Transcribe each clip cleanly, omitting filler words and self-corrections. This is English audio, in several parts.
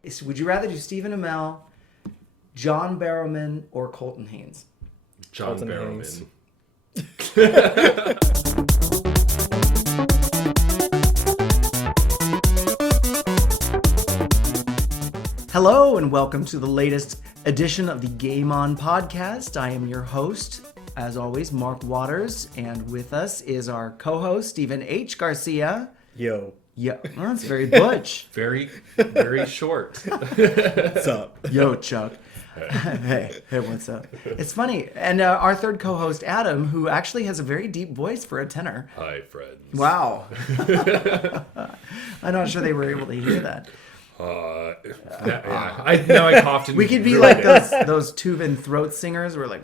Would you rather do Stephen Amell, John Barrowman, or Colton Haynes? John Barrowman. Hello and welcome to the latest edition of the Gayme podcast. I am your host, as always, Mark Waters, and with us is our co-host, Stephen H. Garcia. Yo. Yeah, well, that's very butch. Very, very short. What's up? Yo, Chuck. Hey, what's up? It's funny. And our third co-host, Adam, who actually has a very deep voice for a tenor. Hi, friends. Wow. I'm not sure they were able to hear that. Now I coughed. And We could be like those tube and throat singers. We're like,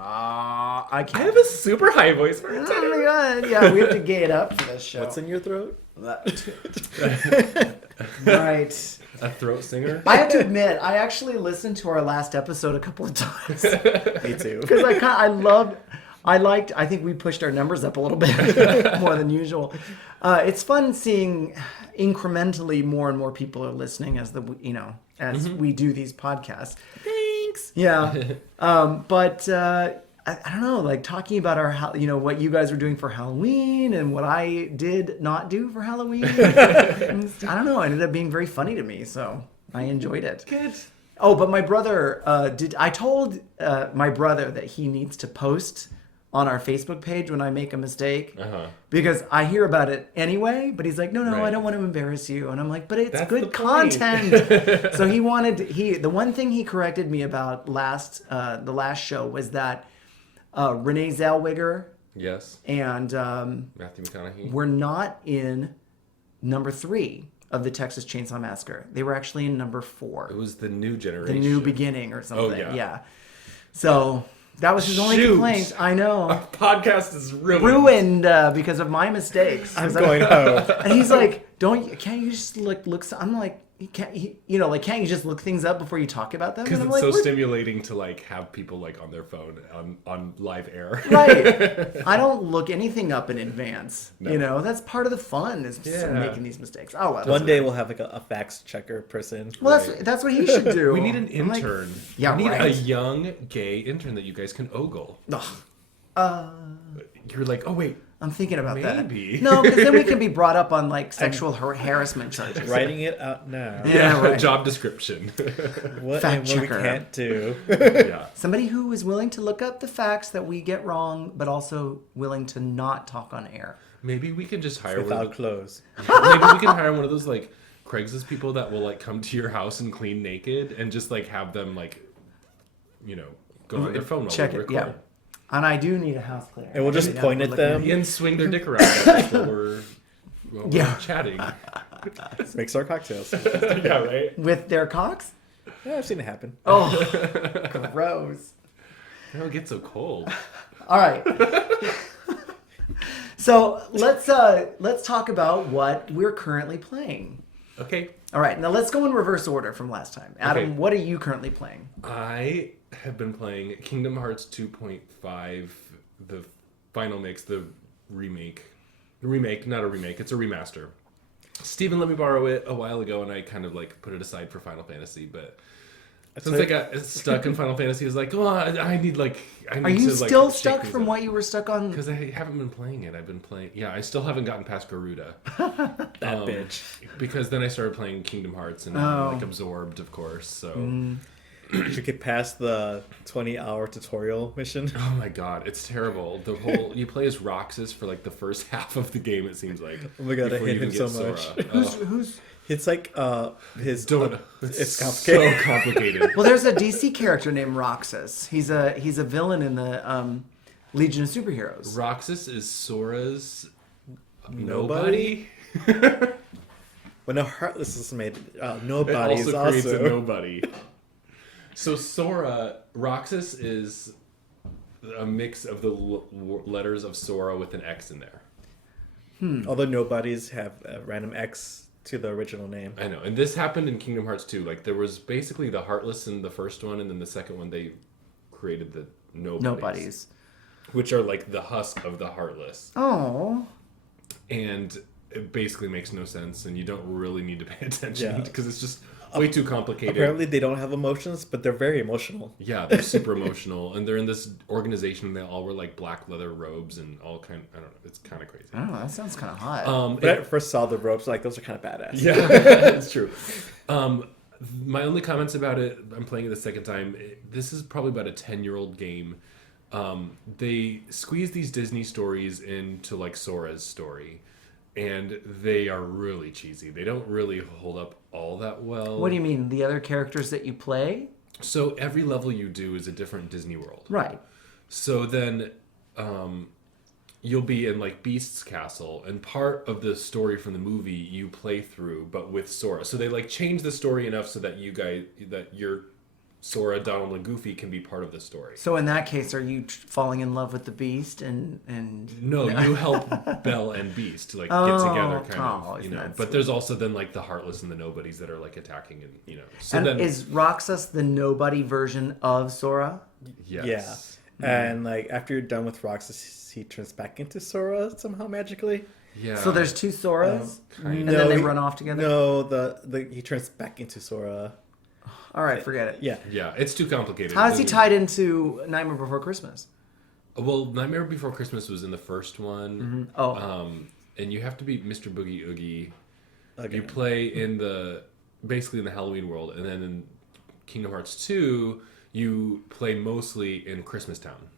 I I have a super high voice for a Oh tenor. my god! Yeah, we have to gay it up for this show. What's in your throat? Right. A throat singer? I have to admit, I actually listened to our last episode a couple of times Me too. because I think we pushed our numbers up a little bit more than usual. It's fun seeing incrementally more and more people are listening as we do these podcasts. Thanks. Yeah. But I don't know, like talking about what you guys were doing for Halloween and what I did not do for Halloween. I don't know. It ended up being very funny to me, so I enjoyed it. Good. Oh, but my brother I told my brother that he needs to post on our Facebook page when I make a mistake because I hear about it anyway, but he's like, no, Right. I don't want to embarrass you. And I'm like, but it's That's good the point. content. So the one thing he corrected me about the last show was that Renee Zellweger Yes. and Matthew McConaughey. were not in number 3 of the Texas Chainsaw Massacre. They were actually in number 4. It was the new generation. The New Beginning or something. Oh, yeah. So that was his only Shoot. complaint. I know. Our podcast is Ruined because of my mistakes. I'm going home. And he's like, can't you just look? I'm like, can't you just look things up before you talk about them? Because And it's I'm like, so stimulating to have people on their phone on live air. right. I don't look anything up in advance. No. That's part of the fun is Yeah. making these mistakes. Oh, well. One day we'll have a fact checker person. Well, that's what he should do. We need an I'm like, intern. yeah, we need right. a young gay intern that you guys can ogle. You're like, oh wait, I'm thinking about Maybe. that. No, because then we can be brought up on sexual harassment charges. Writing it out now. Yeah, right. job description. What, Fact and what we checker. can't do. Yeah. Somebody who is willing to look up the facts that we get wrong, but also willing to not talk on air. Maybe we can just hire Without clothes. Maybe we can hire one of those Craigslist people that will come to your house and clean naked and just have them go on their phone while Check we it, record. yeah. And I do need a house cleaner. And we'll just Actually, point we're at looking them. And swing their dick around at us while we're chatting. Makes our cocktails. Yeah, right? with their cocks. Yeah, I've seen it happen. Oh, gross. It'll get so cold. All right. So let's talk about what we're currently playing. Okay. All right, now let's go in reverse order from last time. Adam, Okay. what are you currently playing? I have been playing Kingdom Hearts 2.5, the final mix, the remake. Not a remake, it's a remaster. Steven let me borrow it a while ago, and I kind of put it aside for Final Fantasy, but since I got stuck in Final Fantasy, I was like, oh, I need Are you still stuck from what you were stuck on? Because I haven't been playing it. I've been playing... Yeah, I still haven't gotten past Garuda. That bitch. Because then I started playing Kingdom Hearts and absorbed, of course, so... You get past the 20-hour tutorial mission. Oh my god, it's terrible. You play as Roxas for the first half of the game, it seems like. Oh my god, I before hate you him even so get much. Sora. It's his... It's complicated. so complicated. Well, there's a DC character named Roxas. He's a villain in the Legion of Superheroes. Roxas is Sora's Nobody? nobody. When a Heartless is made, It nobody is also creates a also... nobody. So Roxas is a mix of the letters of Sora with an X in there. Although nobodies have a random X to the original name. I know, and this happened in Kingdom Hearts 2. There was basically the Heartless in the first one, and then the second one they created the Nobodies. Which are the husk of the Heartless. Oh. And it basically makes no sense, and you don't really need to pay attention Yeah. because it's just way too complicated. Apparently, they don't have emotions, but they're very emotional. Yeah, they're super emotional, and they're in this organization. They all wear like black leather robes and all kind. I don't know. It's kind of crazy. I don't know. That sounds kind of hot. When I first saw the ropes, like those are kind of badass. Yeah, it's true. My only comments about it, I'm playing it the second time. This is probably about a 10-year-old game. They squeeze these Disney stories into like Sora's story, and they are really cheesy. They don't really hold up all that well. What do you mean? The other characters that you play? So every level you do is a different Disney world. Right. So then you'll be in like Beast's castle, and part of the story from the movie you play through, but with Sora. So they like change the story enough so that your Sora, Donald, and Goofy can be part of the story. So in that case, are you falling in love with the Beast and No, you help Belle and Beast like get together, kind of, you know. that But sweet? there's also then like the Heartless and the Nobodies that are like attacking, and you know. So and then is Roxas the nobody version of Sora? yes. Yeah. And like after you're done with Roxas, he turns back into Sora somehow magically. Yeah. So there's two Soras, and No, then they he- run off together. No, he turns back into Sora. All right, forget it. Yeah. Yeah, it's too complicated. How is he tied into Nightmare Before Christmas? Well, Nightmare Before Christmas was in the first one. Oh, And you have to be Mr. Boogie Oogie. Okay. You play basically in the Halloween world, and then in Kingdom Hearts 2, you play mostly in Christmas Town.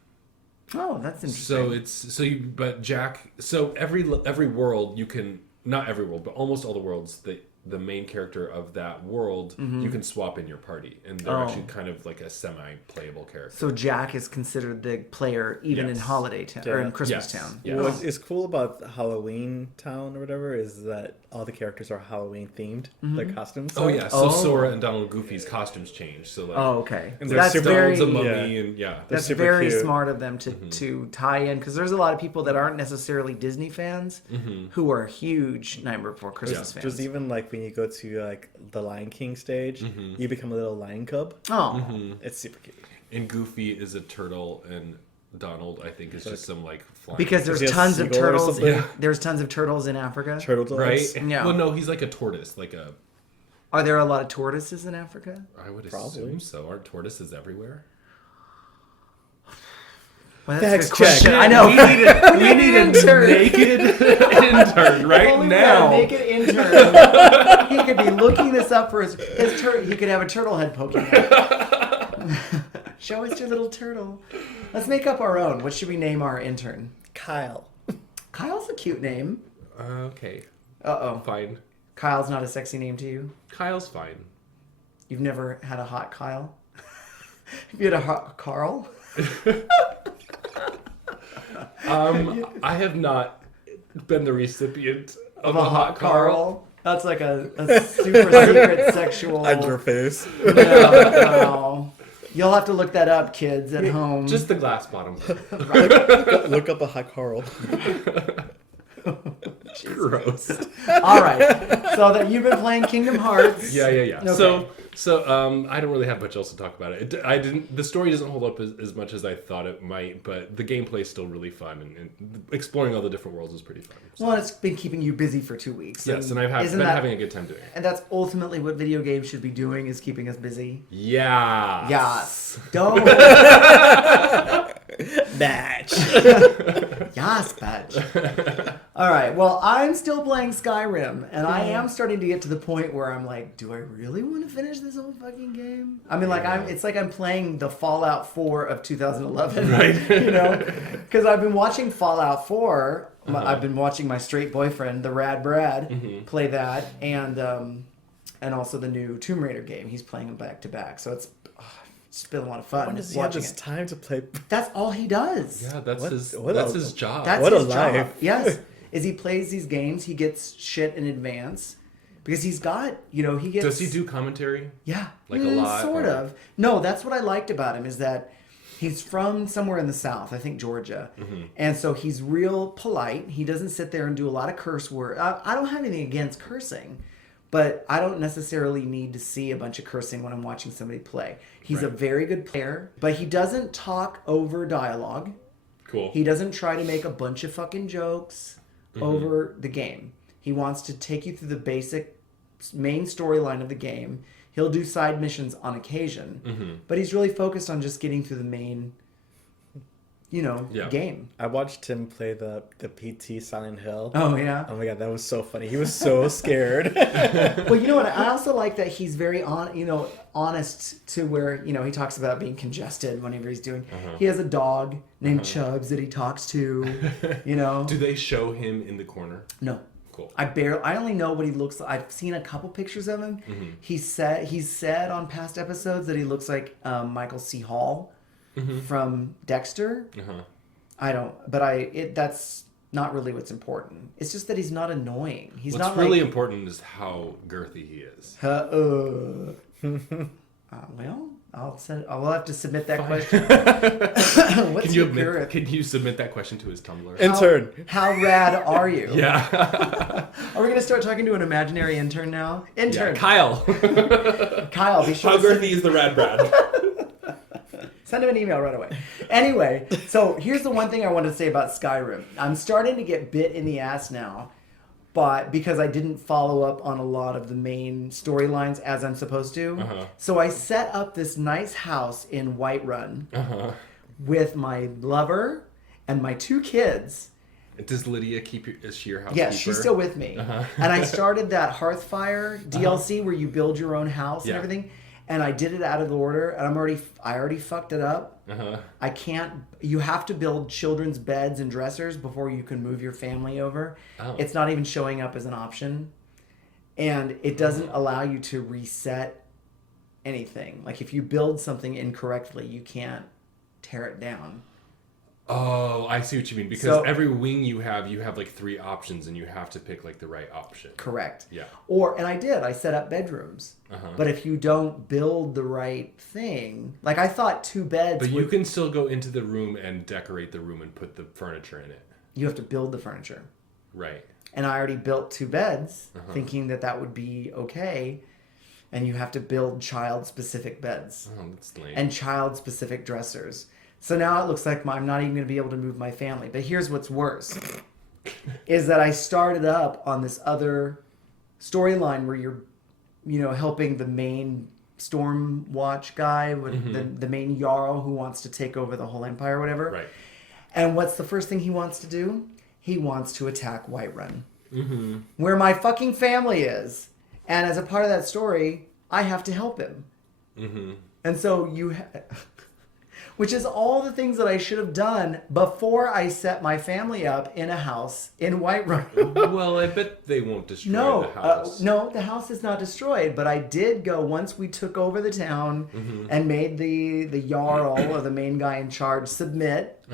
oh, that's interesting. But Jack. So every world you can, not every world, but almost all the worlds the main character of that world you can swap in your party, and they're actually kind of like a semi-playable character. So Jack is considered the player even in Yes. Holiday Town or Yeah. in Christmas Yes. Town. Yeah. What is cool about Halloween Town or whatever is that all the characters are Halloween themed, their costumes. Oh are. yeah, so Oh. Sora and Donald and Goofy's costumes change. So like, Oh, okay. And So they're that's super- very Donald's a mummy, and yeah, that's super very cute. smart of them to tie in, because there's a lot of people that aren't necessarily Disney fans who are huge Nightmare Before Christmas fans. There's even like when you go to like the Lion King stage, you become a little lion cub. Oh, It's super cute. and Goofy is a turtle, and Donald I think is just some like flying. because there's Is he a tons of seagull or turtles. something? Yeah. There's tons of turtles in Africa. Turtle dogs. right? Yeah. Well, no, he's like a tortoise, like a. Are there a lot of tortoises in Africa? I would Probably. assume so. Aren't tortoises everywhere? Well, that's a Facts good question. check. I know. We need an intern. Naked intern right Only now. a naked intern. He could be looking this up for his he could have a turtle head poking out. Show us your little turtle. Let's make up our own. What should we name our intern? Kyle. Kyle's a cute name. Okay, Uh-oh. fine. Kyle's not a sexy name to you? Kyle's fine. You've never had a hot Kyle? Have you had a hot Carl? I have not been the recipient Of a hot Carl? That's like a super secret sexual... Underface. No. You'll have to look that up, kids, at home. Just the glass bottom. Look up a hot Carl. Gross. All right. So that you've been playing Kingdom Hearts. Yeah. Okay. So I don't really have much else to talk about it. I didn't. The story doesn't hold up as much as I thought it might, but the gameplay is still really fun, and exploring all the different worlds is pretty fun. So. Well, it's been keeping you busy for 2 weeks. Yes, and I've isn't been that- having a good time doing it. And that's ultimately what video games should be doing, is keeping us busy. Yeah. Yes. Don't. Match. Yes, bitch. All right. Well, I'm still playing Skyrim, and I am starting to get to the point where I'm like, do I really want to finish this whole fucking game? I mean, like, it's like I'm playing the Fallout 4 of 2011, Right. You know, because I've been watching Fallout 4. I've been watching my straight boyfriend, the Rad Brad, play that, and also the new Tomb Raider game. He's playing them back to back, so it's been a lot of fun When does he have watching this it. time to play? That's all he does. Yeah, that's What- his. what That's a- his job. That's What a his job. life. Yes, is he plays these games. He gets shit in advance because he's got, he gets. Does he do commentary? Yeah, Like a lot, sort or- of. No, that's what I liked about him, is that he's from somewhere in the South, I think Georgia, and so he's real polite. He doesn't sit there and do a lot of curse words. I don't have anything against cursing, but I don't necessarily need to see a bunch of cursing when I'm watching somebody play. He's a Right. very good player, but he doesn't talk over dialogue. Cool. He doesn't try to make a bunch of fucking jokes over the game. He wants to take you through the basic main storyline of the game. He'll do side missions on occasion, but he's really focused on just getting through the main, game. I watched him play the PT Silent Hill. Oh, yeah? Oh my god, that was so funny. He was so scared. Well, you know what? I also like that he's very honest to where, he talks about being congested whenever he's doing. He has a dog named Chubbs that he talks to, Do they show him in the corner? No. Cool. I only know what he looks like. I've seen a couple pictures of him. He's said on past episodes that he looks like Michael C. Hall from Dexter. I don't, but that's not really what's important. It's just that he's not annoying. He's What's not really important is how girthy he is. Well, I'll have to submit that question. What's Can your you girth? Can you submit that question to his Tumblr? Intern. How rad are you? Yeah. Are we gonna start talking to an imaginary intern now? Intern. Yeah, Kyle. Kyle, be sure How to send, girthy is the rad Brad? send him an email right away. Anyway, so here's the one thing I wanted to say about Skyrim. I'm starting to get bit in the ass now, but because I didn't follow up on a lot of the main storylines as I'm supposed to. So I set up this nice house in Whiterun with my lover and my 2 kids. Does Lydia is she your housekeeper? Yeah, she's still with me. And I started that Hearthfire DLC where you build your own house and everything. And I did it out of order, and I already fucked it up. I can't. You have to build children's beds and dressers before you can move your family over. It's not even showing up as an option, and it doesn't allow you to reset anything. Like if you build something incorrectly, you can't tear it down. Oh, I see what you mean. Because every wing you have like 3 options, and you have to pick like the right option. Correct. Yeah. I set up bedrooms. But if you don't build the right thing, like I thought 2 beds. But you can still go into the room and decorate the room and put the furniture in it. You have to build the furniture. Right. And I already built 2 beds, thinking that would be okay. And you have to build child-specific beds. Oh, that's lame. And child-specific dressers. So now it looks like I'm not even going to be able to move my family. But here's what's worse. Is that I started up on this other storyline where you're, helping the main Stormwatch guy, the main Jarl who wants to take over the whole empire or whatever. Right. And what's the first thing he wants to do? He wants to attack Whiterun. Where my fucking family is. And as a part of that story, I have to help him. And so which is all the things that I should have done before I set my family up in a house in Whiterun. Well, I bet they won't destroy the house. No, the house is not destroyed. But I did go, once we took over the town and made the Jarl, or the main guy in charge, submit.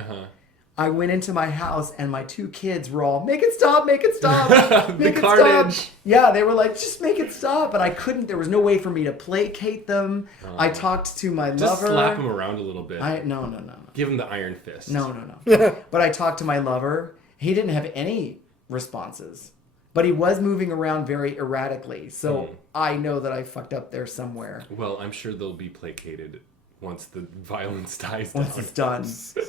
I went into my house and my 2 kids were all, make it stop, make it stop, make it carnage. stop. Yeah, they were like, just make it stop. And I couldn't, there was no way for me to placate them. I talked to my Just lover. slap them around a little bit. No. Give him the iron fist. No. But I talked to my lover. He didn't have any responses. But he was moving around very erratically. So I know that I fucked up there somewhere. Well, I'm sure they'll be placated once the violence dies down. Once it's done.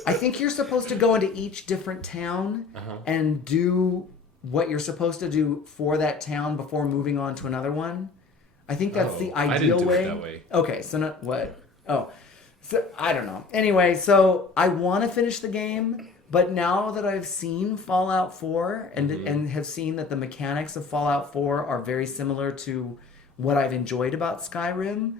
I think you're supposed to go into each different town and do what you're supposed to do for that town before moving on to another one. I think that's the ideal I didn't way. do it that way. Okay, so not what? Oh. So I don't know. Anyway, so I want to finish the game, but now that I've seen Fallout 4 and have seen that the mechanics of Fallout 4 are very similar to what I've enjoyed about Skyrim,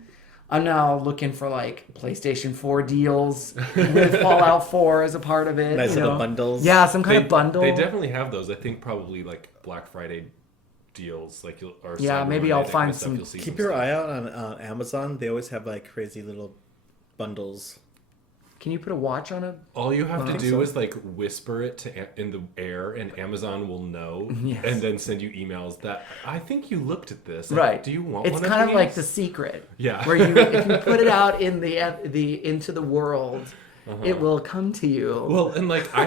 I'm now looking for like PlayStation 4 deals with Fallout 4 as a part of it. Nice little bundles. Yeah, some kind of bundle. They definitely have those. I think probably like Black Friday deals, like maybe I'll find some. Keep your eye out on Amazon. They always have like crazy little bundles. Can you put a watch on it? All you have to do is like whisper it in the air, and Amazon will know, and then send you emails that I think you looked at this. Right? Do you want? It's one kind of of like these? The Secret. Yeah. Where if you put it out in the into the world, it will come to you. Well, and like I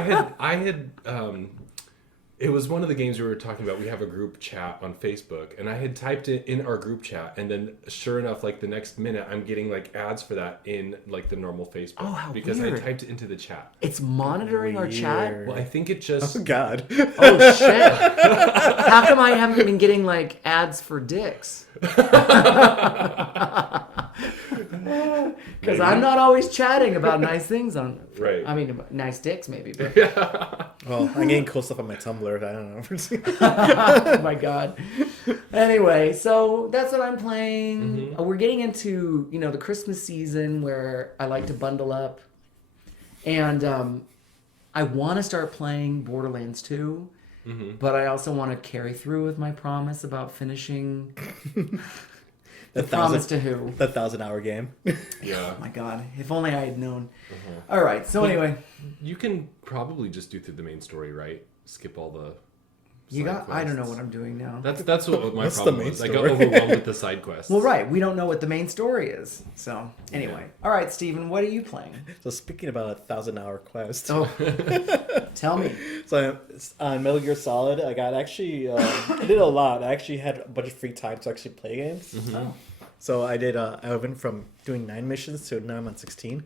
had It was one of the games we were talking about. We have a group chat on Facebook, and I had typed it in our group chat, and then sure enough, like the next minute, I'm getting like ads for that in like the normal Facebook. Oh, how because weird. I typed it into the chat. It's monitoring our chat. Weird. Well, I think it just. Oh God. Oh shit! How come I haven't been getting like ads for dicks? Because I'm not always chatting about nice things on. Right. I mean, nice dicks maybe, but Well, I'm getting cool stuff on my Tumblr. I don't know. oh my god. Anyway, so that's what I'm playing. We're getting into the Christmas season where I like to bundle up, and I want to start playing Borderlands 2, but I also want to carry through with my promise about finishing. The promise to who? The 1,000-hour game. Yeah. Oh my god! If only I had known. All right. So anyway, You can probably just do through the main story, right? Skip all the. you side got. I don't know quests. what I'm doing now. That's what my What's the problem main was. I got story? overwhelmed with the side quests. Well, right. We don't know what the main story is. So anyway, all right, Steven, what are you playing? So speaking about 1,000-hour quest. Oh, tell me. So on Metal Gear Solid, I got actually I did a lot. I actually had a bunch of free time to actually play games. Oh. So I did. I went from doing 9 missions to now I'm on 16.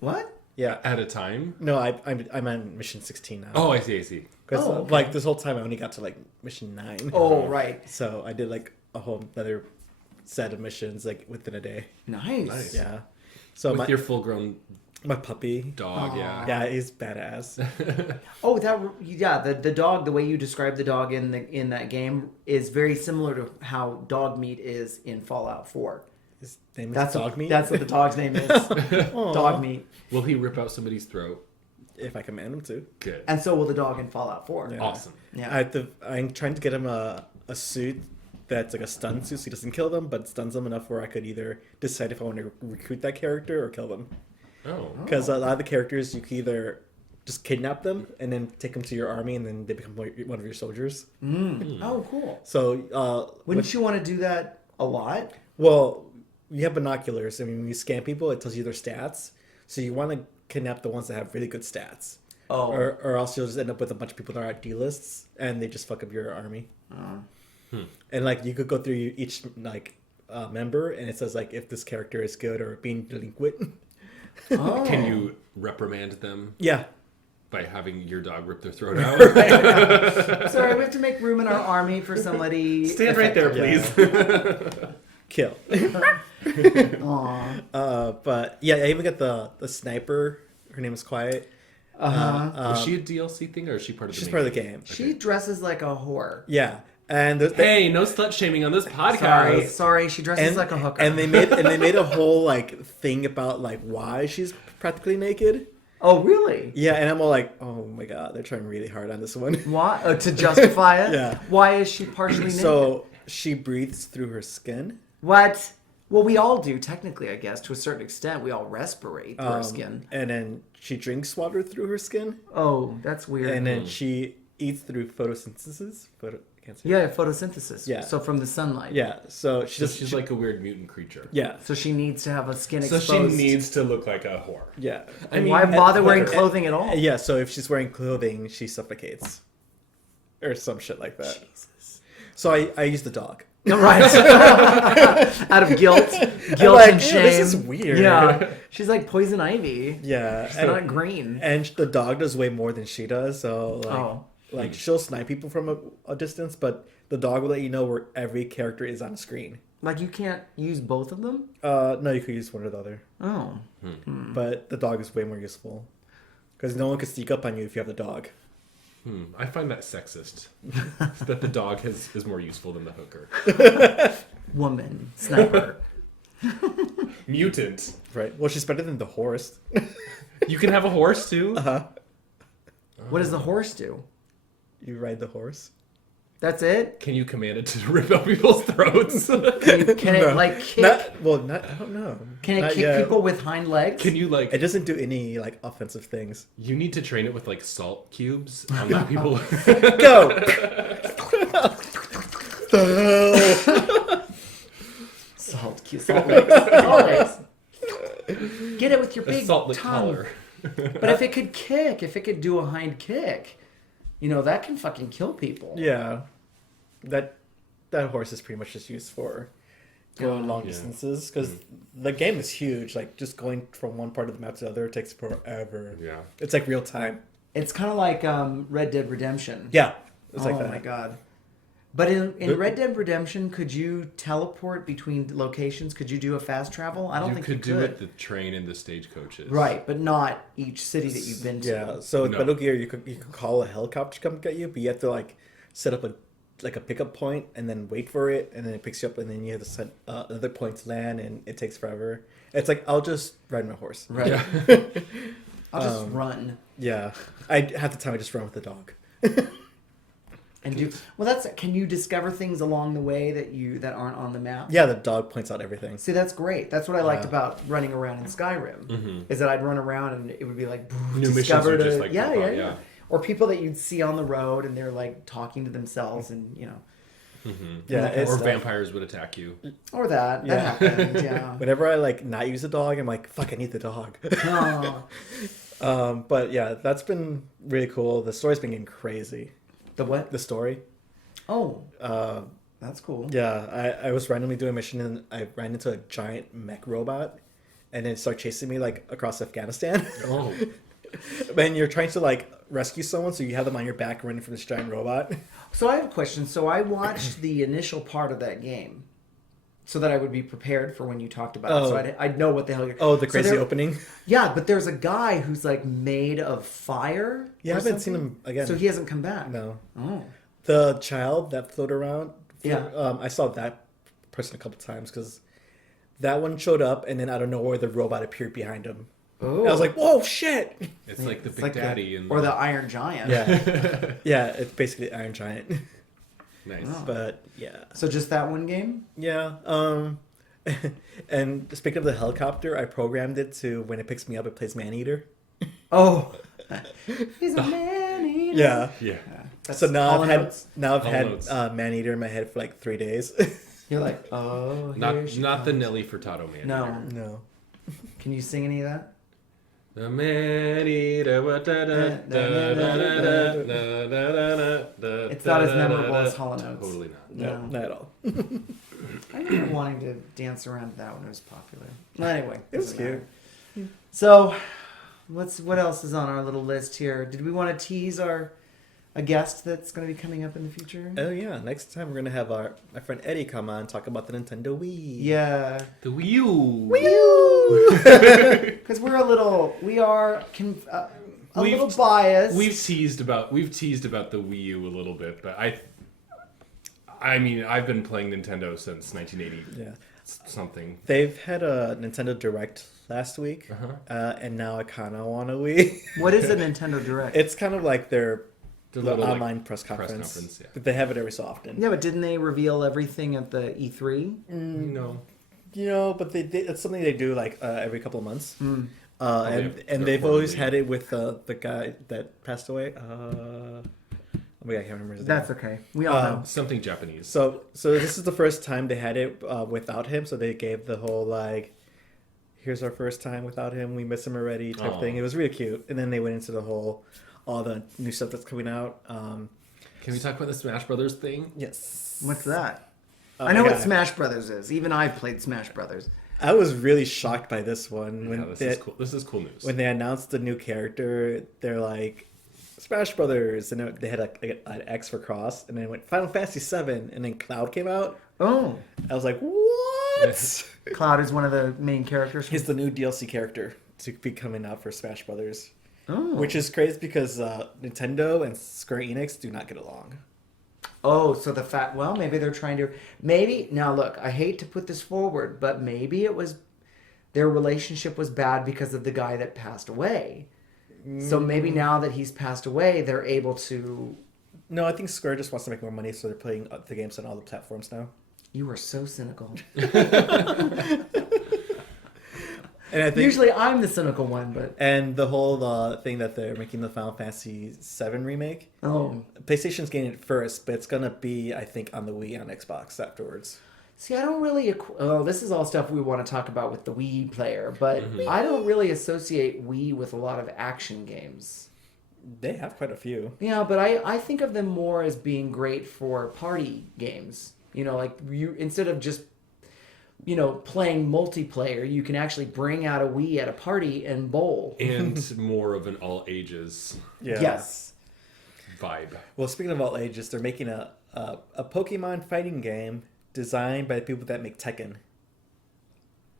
What? Yeah. At a time. No, I'm on mission 16 now. Oh, I see. Because Oh, okay. like this whole time I only got to like mission 9. Oh, right. So I did like a whole other set of missions like within a day. Nice. Nice. Yeah. So With my your full-grown my puppy. dog, Aw. yeah. Yeah, he's badass. Oh, the dog. The way you describe the dog in that game is very similar to how dog meat is in Fallout 4. His name is That's Dog what, Meat. That's what the dog's name is. Dog meat. Will he rip out somebody's throat? If I command him to. Good. And so will the dog in Fallout 4. Yeah. Awesome. Yeah. I'm trying to get him a suit that's like a stun suit so he doesn't kill them, but stuns them enough where I could either decide if I want to recruit that character or kill them. Oh. Because a lot of the characters, you can either just kidnap them and then take them to your army and then they become one of your soldiers. Oh, cool. So, Wouldn't you want to do that a lot? well, you have binoculars. I mean, when you scan people, it tells you their stats. So you want to kidnap the ones that have really good stats. Oh. Or else you'll just end up with a bunch of people that are at D-lists and they just fuck up your army. And like you could go through each like member and it says like if this character is good or being delinquent. Oh. Can you reprimand them Yeah. by having your dog rip their throat out? Sorry, we have to make room in our army for somebody. Stand right there, please. Kill. Aw. But yeah, I even got the sniper. Her name is Quiet. Was she a DLC thing or is she part of the She's main part of the game. She dresses like a whore. Yeah. And there's Hey, no slut shaming on this podcast. Sorry, she dresses like a hooker. And they made a whole like thing about like why she's practically naked. Oh, really? Yeah, and I'm all like, oh my god, they're trying really hard on this one. Why? To justify it? Yeah. Why is she partially naked? So she breathes through her skin. What? Well, we all do, technically, I guess. To a certain extent, we all respirate through our skin. And then she drinks water through her skin. Oh, that's weird. And then she eats through photosynthesis. I can't say yeah, photosynthesis. Yeah. So from the sunlight. Yeah. So She's like a weird mutant creature. yeah. So she needs to have a skin So exposed. she needs to look like a whore. Yeah. And why bother wearing and- clothing at all? Yeah. So if she's wearing clothing, she suffocates, or some shit like that. Jesus. So I use the dog. Right. Out of guilt like, and "Ew, shame. this is weird." Yeah. She's like poison ivy. Yeah. She's not green. And the dog does way more than she does. So like, Oh. like she'll snipe people from a distance, but the dog will let you know where every character is on screen. Like you can't use both of them? No, you could use one or the other, Oh. but the dog is way more useful because no one can sneak up on you if you have the dog. I find that sexist. That the dog is more useful than the hooker. Woman. Sniper. Mutant. Right. Well, she's better than the horse. You can have a horse too? What does the horse do? You ride the horse. That's it? Can you command it to rip out people's throats? Can it like kick? I don't know. Can it Not kick yet. people with hind legs? Can you like... It doesn't do any like offensive things. You need to train it with like salt cubes on that people... Go. Salt legs. Get it with your big Assault the tongue. collar. But if it could kick, if it could do a hind kick, that can fucking kill people. Yeah, that horse is pretty much just used for going long distances because the game is huge. Like just going from one part of the map to the other takes forever. Yeah. It's like real time. It's kind of like Red Dead Redemption. Yeah, it's like that. Oh my god. But in Red Dead Redemption, could you teleport between locations? Could you do a fast travel? I don't think you could. You could do it the train and the stagecoaches. Right, but not each city that you've been to. Yeah, so with Metal Gear, you could call a helicopter to come get you, but you have to like set up a pickup point and then wait for it, and then it picks you up, and then you have to set another point to land, and it takes forever. It's like I'll just ride my horse. Right. Yeah. I'll just run. Yeah, I half the time I just run with the dog. And can you discover things along the way that aren't on the map? Yeah, the dog points out everything. See, that's great. That's what I liked about running around in Skyrim. Is that I'd run around and it would be like new missions would just like yeah. Or people that you'd see on the road and they're like talking to themselves and Yeah, or vampires would attack you. Or that happened. Yeah. Whenever I like not use the dog, I'm like, fuck, I need the dog. Oh. But yeah, that's been really cool. The story's been getting crazy. The what? The story. Oh. That's cool. Yeah, I was randomly doing a mission and I ran into a giant mech robot and it started chasing me like across Afghanistan. Oh. And you're trying to like rescue someone, so you have them on your back running from this giant robot. So I have a question. So I watched the initial part of that game so that I would be prepared for when you talked about it. So I'd know what the hell you're... Oh, the crazy opening? Yeah, but there's a guy who's like made of fire. Yeah, I haven't seen him again. So he hasn't come back. No. Oh. The child that floated around. Yeah. I saw that person a couple times because that one showed up and then out of nowhere the robot appeared behind him. Oh. And I was like, whoa, shit! It's like the Big Daddy or the Iron Giant. Yeah. Yeah, it's basically Iron Giant. Nice. Oh. But yeah. So just that one game? Yeah. And speaking of the helicopter, I programmed it to when it picks me up, it plays Maneater. Oh. He's a man-eater. Yeah. Yeah. So now I've had notes. Maneater in my head for like 3 days. You're like, oh, Not the Nelly Furtado man. No. Can you sing any of that? The man eater. It's not as memorable as Hollow Notes. Totally not. No, not at all. I remember wanting to dance around to that when it was popular. Well, anyway, It was doesn't cute. matter. So, what else is on our little list here? Did we want to tease a guest that's going to be coming up in the future? Oh yeah, next time we're gonna have my friend Eddie come on and talk about the Nintendo Wii. Yeah, The Wii U. because we are a little biased. We've teased about the Wii U a little bit, but I mean, I've been playing Nintendo since 1980. Yeah. Something. They've had a Nintendo Direct last week, and now I kind of want a Wii. What is a Nintendo Direct? It's kind of like their little, online like, press conference. yeah. But they have it every so often. Yeah, but didn't they reveal everything at the E3? No. You know, but it's something they do like every couple of months. Mm. And they've always had it with the guy that passed away. Oh my God, I can't remember his name. That's okay. We all know. Something Japanese. So this is the first time they had it without him. So they gave the whole like, here's our first time without him. We miss him already type thing. It was really cute. And then they went into the whole all the new stuff that's coming out. Can we talk about the Smash Brothers thing? Yes. What's that? I know what Smash Brothers is. Even I've played Smash Brothers. I was really shocked by this one. This is cool. This is cool news. When they announced the new character, they're like, Smash Brothers, and they had an X for Cross, and then it went Final Fantasy 7, and then Cloud came out. Oh. I was like, what? Cloud is one of the main characters. He's the new DLC character to be coming out for Smash Brothers. Oh. Which is crazy because Nintendo and Square Enix do not get along. Oh, so maybe they're trying to... Now look, I hate to put this forward, but maybe it was... Their relationship was bad because of the guy that passed away. So maybe now that he's passed away, they're able to... No, I think Square just wants to make more money, so they're playing the games on all the platforms now. You are so cynical. And I think, usually I'm the cynical one, but... And the whole thing that they're making the Final Fantasy 7 remake. Oh. PlayStation's getting it first, but it's going to be, I think, on the Wii on Xbox afterwards. See, I don't really... this is all stuff we want to talk about with the Wii player, but I don't really associate Wii with a lot of action games. They have quite a few. Yeah, but I think of them more as being great for party games. You know, like you instead of just playing multiplayer, you can actually bring out a Wii at a party and bowl. And more of an all ages Yeah. Yes. vibe. Well, speaking of all ages, they're making a Pokemon fighting game designed by the people that make Tekken.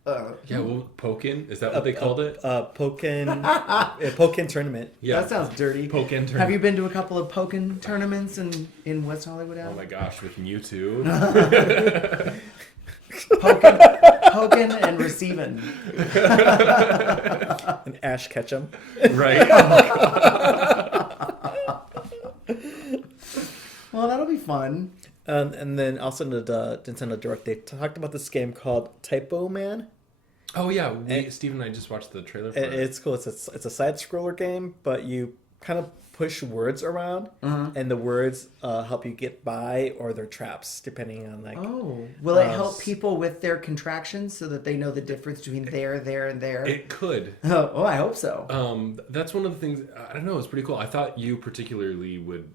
Yeah, well, Pokken, is that what they called it? Pokken tournament. Yeah. That sounds dirty. Pokken tournament. Have you been to a couple of Pokken tournaments in West Hollywood? Oh my gosh, with Mewtwo. Pokken and receiving. And Ash Ketchum. Right? Well, that'll be fun. And then also in the Nintendo Direct, they talked about this game called Typo Man. Oh yeah, Steve and I just watched the trailer for it. It's cool. It's a side scroller game, but you kind of push words around, and the words help you get by, or they're traps, depending on like. Oh, will it help people with their contractions so that they know the difference between there, and there? It could. Oh, I hope so. That's one of the things. I don't know. It's pretty cool. I thought you particularly would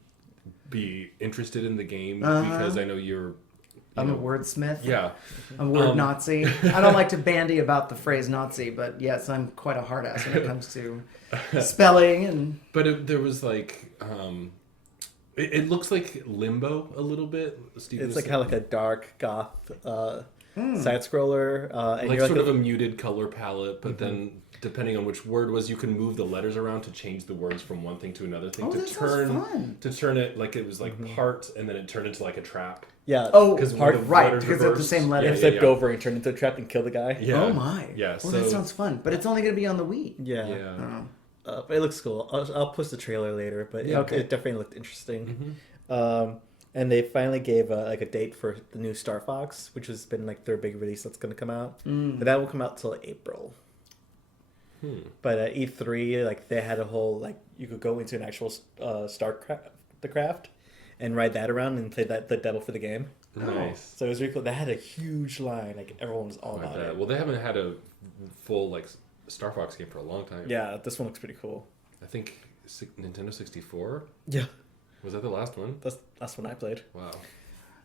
be interested in the game because I know you're. I'm a wordsmith. Yeah. I'm a word Nazi. I don't like to bandy about the phrase Nazi, but yes, I'm quite a hard ass when it comes to spelling and. But there was like, it looks like Limbo a little bit. Steven It's like kind of like a dark goth side scroller, and like you're sort like of a muted color palette, but then depending on which word was, you can move the letters around to change the words from one thing to another thing Oh, to that sounds fun. turn it like it was like part, and then it turned into like a trap. yeah. Oh, Because right, because they're the same letter. It flipped over and turned into a trap and killed the guy. Yeah. Oh my. Yeah. Well, that sounds fun, but it's only going to be on the Wii. Yeah. Yeah. But it looks cool. I'll post the trailer later, but Yeah, it definitely looked interesting. And they finally gave a date for the new Star Fox, which has been like their big release that's going to come out. But that won't come out till April. But at E3, like they had a whole like you could go into an actual StarCraft and ride that around and play the demo for the game. Nice. So it was really cool. They had a huge line. Like everyone was all about it. Well, they haven't had a full like Star Fox game for a long time. Yeah, this one looks pretty cool. I think Nintendo 64 Yeah, was that the last one? that's when I played. Wow.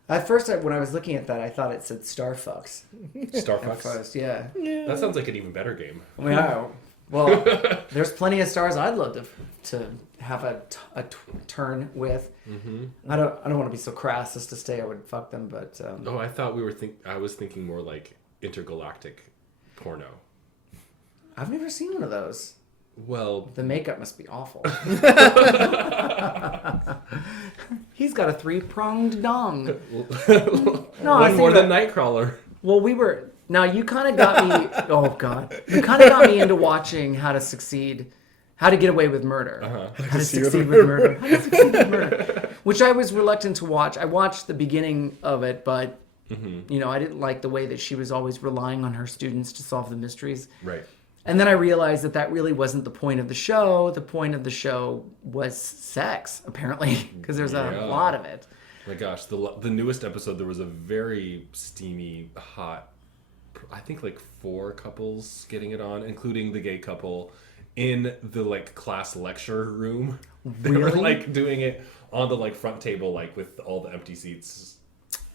At first, when I was looking at that, I thought it said Star Fox. Star At Fox. first, yeah. That sounds like an even better game. Wow. Well, there's plenty of stars I'd love to have a turn with. I don't want to be so crass as to say I would fuck them, but Oh, I thought I was thinking more like intergalactic porno. I've never seen one of those. Well, The makeup must be awful. He's got a 3-pronged dong. No, one more than Nightcrawler. Well, now you kind of got me. Oh God, you kind of got me into watching How to Get Away with Murder. How to Succeed with Murder. How to Succeed with Murder. Which I was reluctant to watch. I watched the beginning of it, but I didn't like the way that she was always relying on her students to solve the mysteries. Right. And then I realized that really wasn't the point of the show. The point of the show was sex, apparently, because there's a lot of it. My gosh, the newest episode, there was a very steamy, hot, I think like 4 couples getting it on, including the gay couple, in the like class lecture room. They were like doing it on the like front table, like with all the empty seats.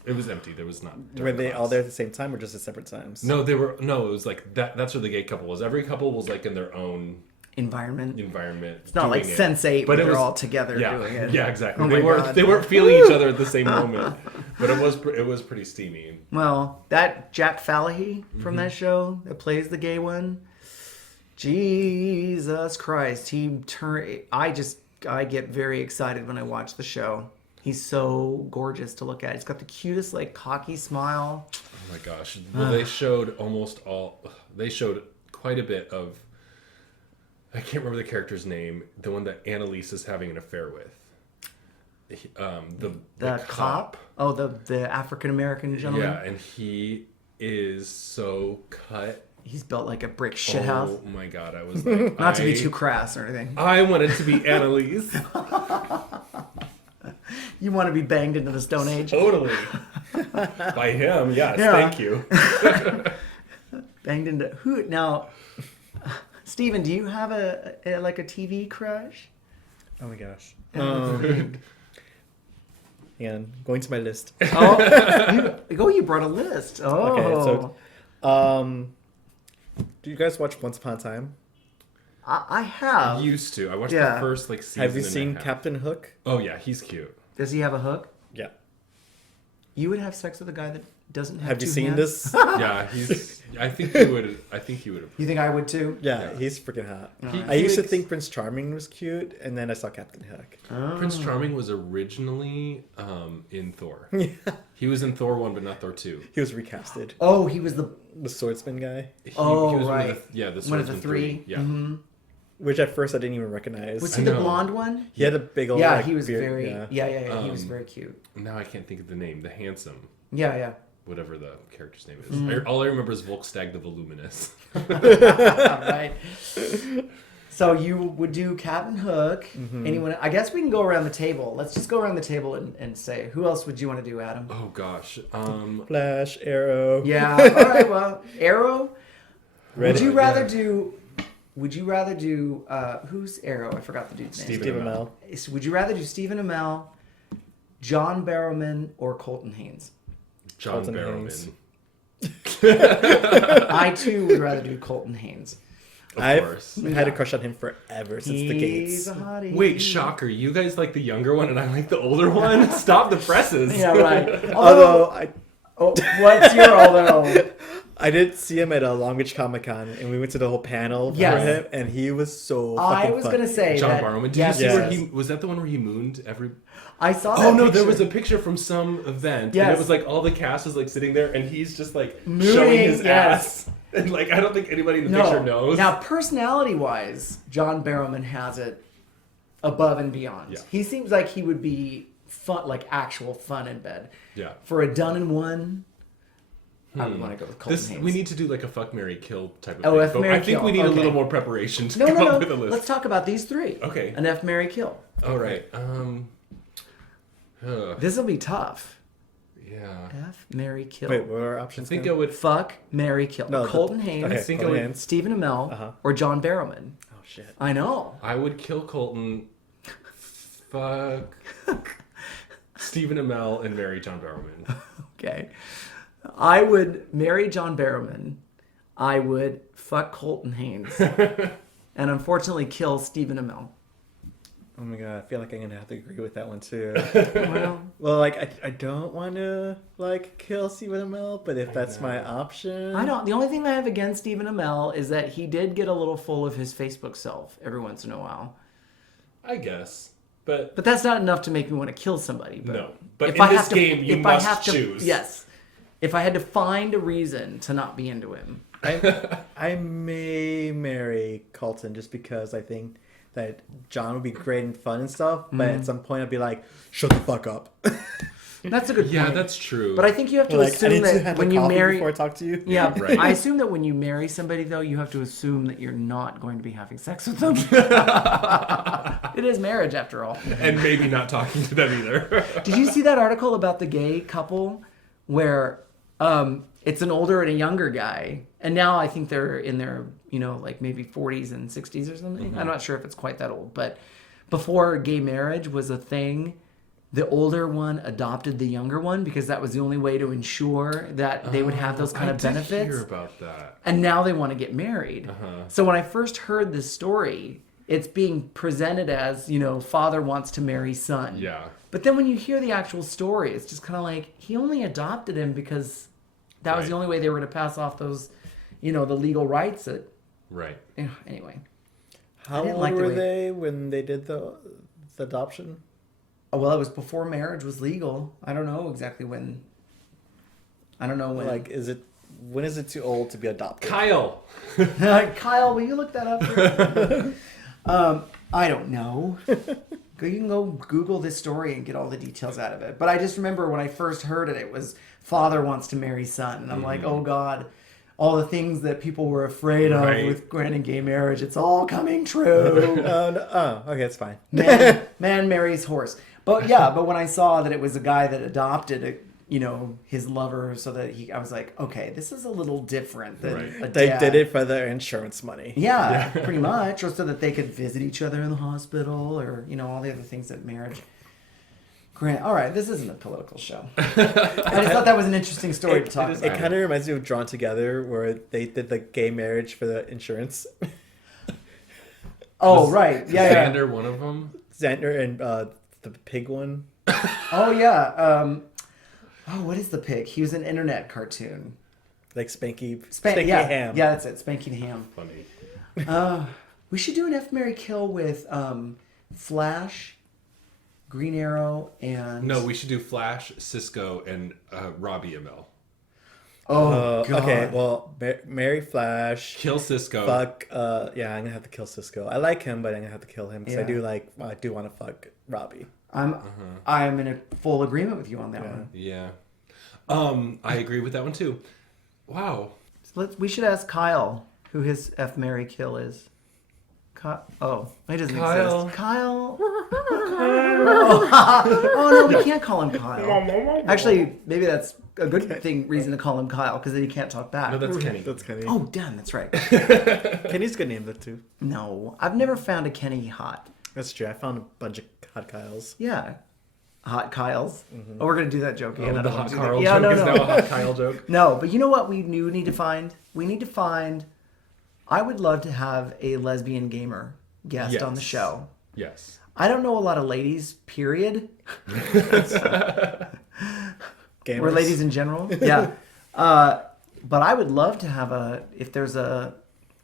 It was empty. There was not. Were they all there at the same time or just at separate times? No, they were. No, it was like that. That's where the gay couple was. Every couple was like in their own Environment. It's not like Sense8, but they're all together doing it. Yeah, exactly. Oh they my weren't. God. They weren't feeling each other at the same moment. But it was pretty steamy. Well, that Jack Falahy from that show that plays the gay one, Jesus Christ, I get very excited when I watch the show. He's so gorgeous to look at. He's got the cutest, like, cocky smile. Oh my gosh. Well, they showed they showed quite a bit of, I can't remember the character's name, the one that Annalise is having an affair with. The cop. Oh, the African-American gentleman? Yeah, and he is so cut. He's built like a brick shithouse. Oh my God, I was like... Not to be too crass or anything. I wanted to be Annalise. You want to be banged into the Stone Age? Totally. By him, yes, Yeah. thank you. Banged into who? Now, Steven, do you have a TV crush? Oh my gosh. And going to my list. You brought a list. Oh. Okay, so do you guys watch Once Upon a Time? I have. I used to. I watched Yeah. the first like season. Have you and a seen half. Captain Hook? Oh yeah, he's cute. Does he have a hook? Yeah. You would have sex with a guy that doesn't have Have two you seen hands? this? Yeah, he's. I think he would. I think he would. You think I would too? Yeah, he's freaking hot. He- I used to makes- think Prince Charming was cute, and then I saw Captain Hook. Prince Charming was originally in Thor. He was in Thor 1, but not Thor 2. He was recasted. Oh, he was the The swordsman guy. He Oh, was right. One of the, yeah, the one of the Swordsman three. Yeah. Mhm. Which at first I didn't even recognize. Was I he the know. blonde one? He had a big old Yeah, like, he was beard. very. Yeah. He was Um, very cute. Now I can't think of the name. The handsome, Yeah. whatever the character's name is. Mm-hmm. All I remember is Volkstag the Voluminous. Right. So you would do Captain Hook. Mm-hmm. Anyone? I guess we can go around the table. Let's just go around the table and say who else would you want to do, Adam? Oh gosh. Flash, Arrow. Yeah. All right. Well, Arrow. Red Would you Hood, rather yeah. do? Would you rather do? Who's Arrow? I forgot the dude's name. Stephen Amell. Would you rather do Stephen Amell, John Barrowman, or Colton Haynes? John Colton Barrowman. Haynes. I too would rather do Colton Haynes. Of I've course. had a crush on him forever since the Gates. He's a hottie. Wait, shocker! You guys like the younger one, and I like the older one. Stop the presses. Yeah, right. Although What's your although? I did see him at a Long Beach Comic Con, and we went to the whole panel Yes. for him, and he was so I fucking was fun. gonna say John that. Barrowman. Did yes, you see where yes. he was? That the one where he mooned every? I saw that. Oh no, there picture. was a picture from some event, and Yes. it was like all the cast is like sitting there, and he's just like Mooning, showing his yes. ass, and like I don't think anybody in the picture knows. Now, personality-wise, John Barrowman has it above and beyond. Yeah. He seems like he would be fun, like actual fun in bed. Yeah. For a done in one, I would want to go with Colton Haynes. We need to do like a fuck, marry, kill type of Oh, thing. F, But marry, I think kill. we need a Okay. little more preparation to No, come no, up no. with a list. Let's talk about these three. Okay. An F, marry, kill. All right. This will be tough. Yeah. F, marry, kill. Wait, what are our I options? think I again? would. Fuck, marry, kill. No, Colton Haynes, Okay, think I Colton would- Haynes. Stephen Amell, Uh-huh. or John Barrowman. Oh shit. I know. I would kill Colton. Fuck. Stephen Amell and marry John Barrowman. Okay. I would marry John Barrowman. I would fuck Colton Haynes. And unfortunately kill Stephen Amell. Oh my god, I feel like I'm gonna have to agree with that one too. Well, Well, like I don't want to like kill Stephen Amell, but if that's my option, I don't. The only thing I have against Stephen Amell is that he did get a little full of his Facebook self every once in a while. I guess, but But that's not enough to make me want to kill somebody. But no. But if in I this have to, game, you if I must have to, choose. Yes. If I had to find a reason to not be into him. I may marry Colton just because I think that John would be great and fun and stuff, but at some point I'd be like, shut the fuck up. That's a good point. yeah, that's true. But I think you have to Like I assume need to that have when a you coffee marry. before I talk to you. Yeah, Right. I assume that when you marry somebody, though, you have to assume that you're not going to be having sex with them. It is marriage, after all. and maybe not talking to them either. Did you see that article about the gay couple where it's an older and a younger guy, and now I think they're in their, like maybe 40s and 60s or something. I'm not sure if it's quite that old, but before gay marriage was a thing, the older one adopted the younger one because that was the only way to ensure that they would have those kind I of did benefits. hear about that. And now they want to get married. So when I first heard this story, it's being presented as, father wants to marry son. Yeah. But then when you hear the actual story, it's just kind of like he only adopted him because that was the Right. only way they were to pass off those, the legal rights. That Right. anyway. How didn't old like the were way- they when they did the adoption? Oh, well, it was before marriage was legal. I don't know exactly when. I don't know when. Like, when is it too old to be adopted? Kyle. Kyle, will you look that up? I don't know. You can go Google this story and get all the details out of it. But I just remember when I first heard it, it was father wants to marry son. And I'm like, oh God, all the things that people were afraid of Right. with granting gay marriage, it's all coming true. Okay, it's fine. Man marries horse. But when I saw that it was a guy that adopted his lover so that I was like, okay, this is a little different than Right. a They dad. did it for their insurance money. Yeah, pretty much. Or so that they could visit each other in the hospital or, all the other things that marriage. Grant, all right, this isn't a political show. I just thought that was an interesting story to talk It about. kind of reminds me of Drawn Together, where they did the gay marriage for the insurance. Oh, right. Yeah. Xander, one of them. Xander and the pig one. Oh, yeah. What is the pig? He was an internet cartoon. Like Spanky yeah. Ham. Yeah, that's it. Spanky the Ham. Funny. We should do an F, Marry, Kill with Flash, Green Arrow, and... No, we should do Flash, Cisco, and Robbie ML. Oh, God. Okay, well, Mary Flash. Kill Cisco. Fuck. Yeah, I'm gonna have to kill Cisco. I like him, but I'm gonna have to kill him because Yeah. I do want to fuck Robbie. I'm in a full agreement with you on that one. Yeah. I agree with that one too. Wow. So we should ask Kyle who his F, Marry, Kill is. He doesn't Kyle. exist. Kyle. Oh, no, we can't call him Kyle. Actually, maybe that's a good reason to call him Kyle, because then he can't talk back. No, that's Kenny. That's Kenny. Oh, damn, that's right. Kenny's a good name though too. No, I've never found a Kenny hot. That's true. I found a bunch of hot Kyles. Yeah. Hot Kyles. Oh, we're going to do that joke again. I The don't hot want to do Carl that. Yeah, joke is no. now a hot Kyle joke. No, but you know what we need to find? We need to find... I would love to have a lesbian gamer guest on the Yes. show. Yes. I don't know a lot of ladies, period. Gamers. Or ladies in general. Yeah. But I would love to have if there's a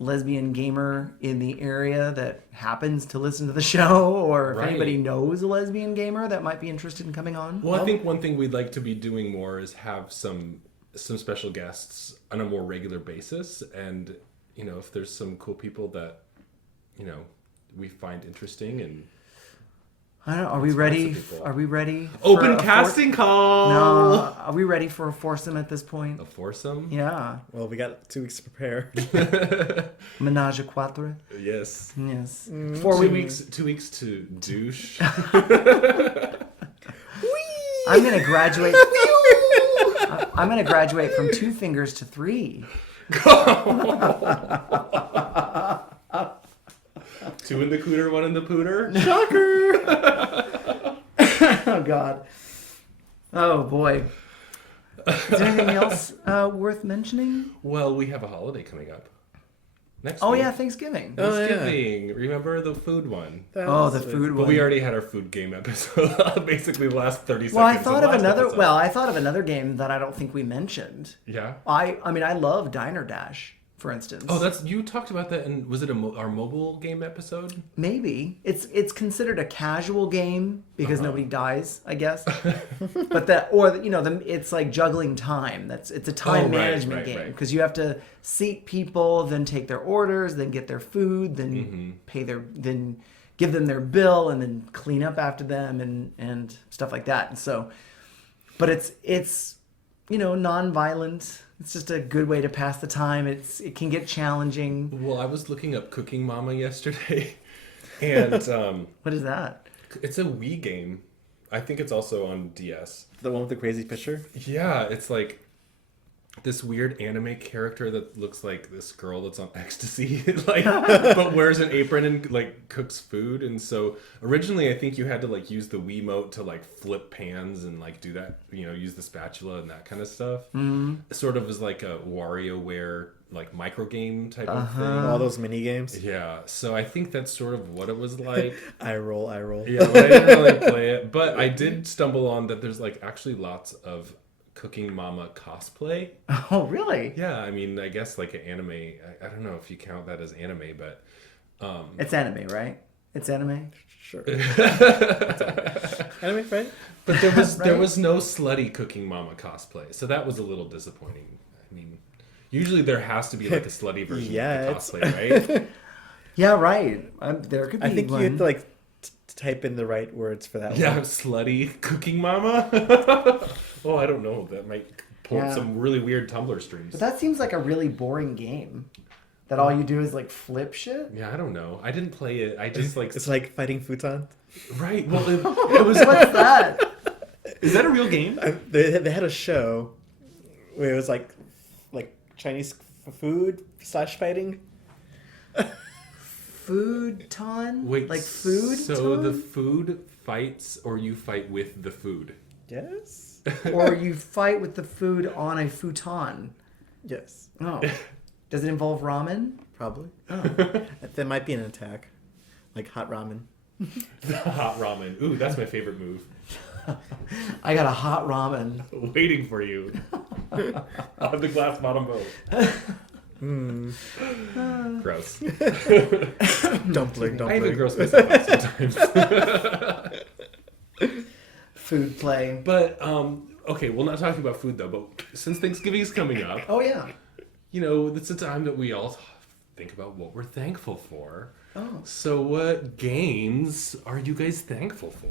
lesbian gamer in the area that happens to listen to the show, or if Right. anybody knows a lesbian gamer that might be interested in coming on. Well, I think one thing we'd like to be doing more is have some special guests on a more regular basis, and if there's some cool people that we find interesting, and I don't know. Are we lots of ready? people. Are we ready? Open for a casting call. No. Are we ready for a foursome at this point? A foursome. Yeah. Well, we got 2 weeks to prepare. Menage a quatre. Yes. Yes. 4 weeks. 2 weeks to douche. I'm gonna graduate. I'm gonna graduate from 2 fingers to 3. 2 in the cooter, 1 in the pooter. Oh God. Oh boy. Is there anything else worth mentioning? Well, we have a holiday coming up. Next Oh week. yeah, Thanksgiving. Oh, yeah. Thanksgiving. Remember the food one? Oh, the food But one. we already had our food game episode. Basically, the last 30 seconds. Well, I thought of last another. episode. Well, I thought of another game that I don't think we mentioned. Yeah. I mean, I love Diner Dash, for instance. Oh, you talked about that, and was it our mobile game episode? Maybe it's considered a casual game because nobody dies, I guess. But it's like juggling time. It's a time management game because you have to seat people, then take their orders, then get their food, then then give them their bill, and then clean up after them and stuff like that. And so, but it's non-violent. It's just a good way to pass the time. It can get challenging. Well, I was looking up Cooking Mama yesterday, and What is that? it's a Wii game. I think it's also on DS. The one with the crazy picture? Yeah, it's like this weird anime character that looks like this girl that's on ecstasy, but wears an apron and cooks food. And so originally, I think you had to use the Wiimote to flip pans and do that. Use the spatula and that kind of stuff. Mm-hmm. Sort of as a WarioWare micro game type of thing. All those mini games? Yeah, so I think that's sort of what it was like. I roll. Yeah, but I didn't really play it, but I did stumble on that. There's actually lots of Cooking Mama cosplay. Oh, really? Yeah, I mean, I guess an anime. I don't know if you count that as anime, but It's anime, right? It's anime. Sure. Anime, right? but there was no slutty Cooking Mama cosplay, so that was a little disappointing. I mean, usually there has to be a slutty version of the cosplay, right? Yeah, right. There could be. I think one. you have to type in the right words for that Yeah, one. slutty Cooking Mama. Oh, I don't know. That might pull up some really weird Tumblr streams. But that seems like a really boring game. That all you do is flip shit. Yeah, I don't know. I didn't play it. I just It's like fighting futon. right. Well, it was What's that? Is that a real game? They had a show where it was like Chinese food / fighting. Food ton? Wait, like food So ton? the food fights, or you fight with the food? Yes. Or you fight with the food on a futon. Yes. Oh. Does it involve ramen? Probably. Oh. There might be an attack, like hot ramen. Hot ramen. Ooh, that's my favorite move. I got a hot ramen. Waiting for you on the glass bottom boat. Gross. Dumpling. I even gross myself out sometimes. Food play. But okay, we're not talking about food though. But since Thanksgiving is coming up, Oh, yeah. you know, it's a time that we all think about what we're thankful for. Oh. So, what games are you guys thankful for?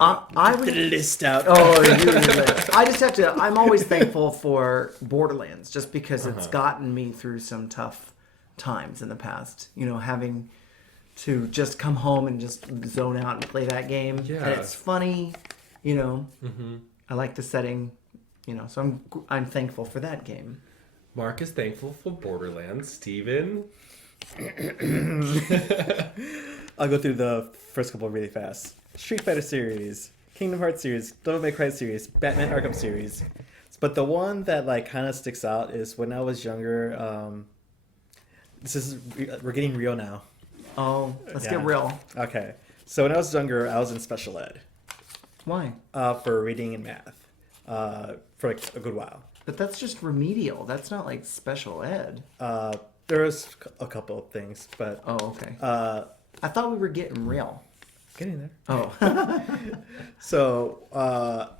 I would... list out. Oh, I just have to. I'm always thankful for Borderlands, just because it's gotten me through some tough times in the past. You know, having to just come home and just zone out and play that game. Yeah. And it's funny. You know, I like the setting. You know, so I'm thankful for that game. Mark is thankful for Borderlands. Steven? I'll go through the first couple really fast. Street Fighter series, Kingdom Hearts series, Devil May Cry series, Batman Arkham series. But the one that like kind of sticks out is when I was younger. We're getting real now. Oh, let's get Yeah. real. Okay, so when I was younger, I was in special ed Why? for reading and math for like a good while. But that's just remedial. That's not like special ed. There was a couple of things, but Oh, okay. uh, I thought we were getting real. getting there. Oh. So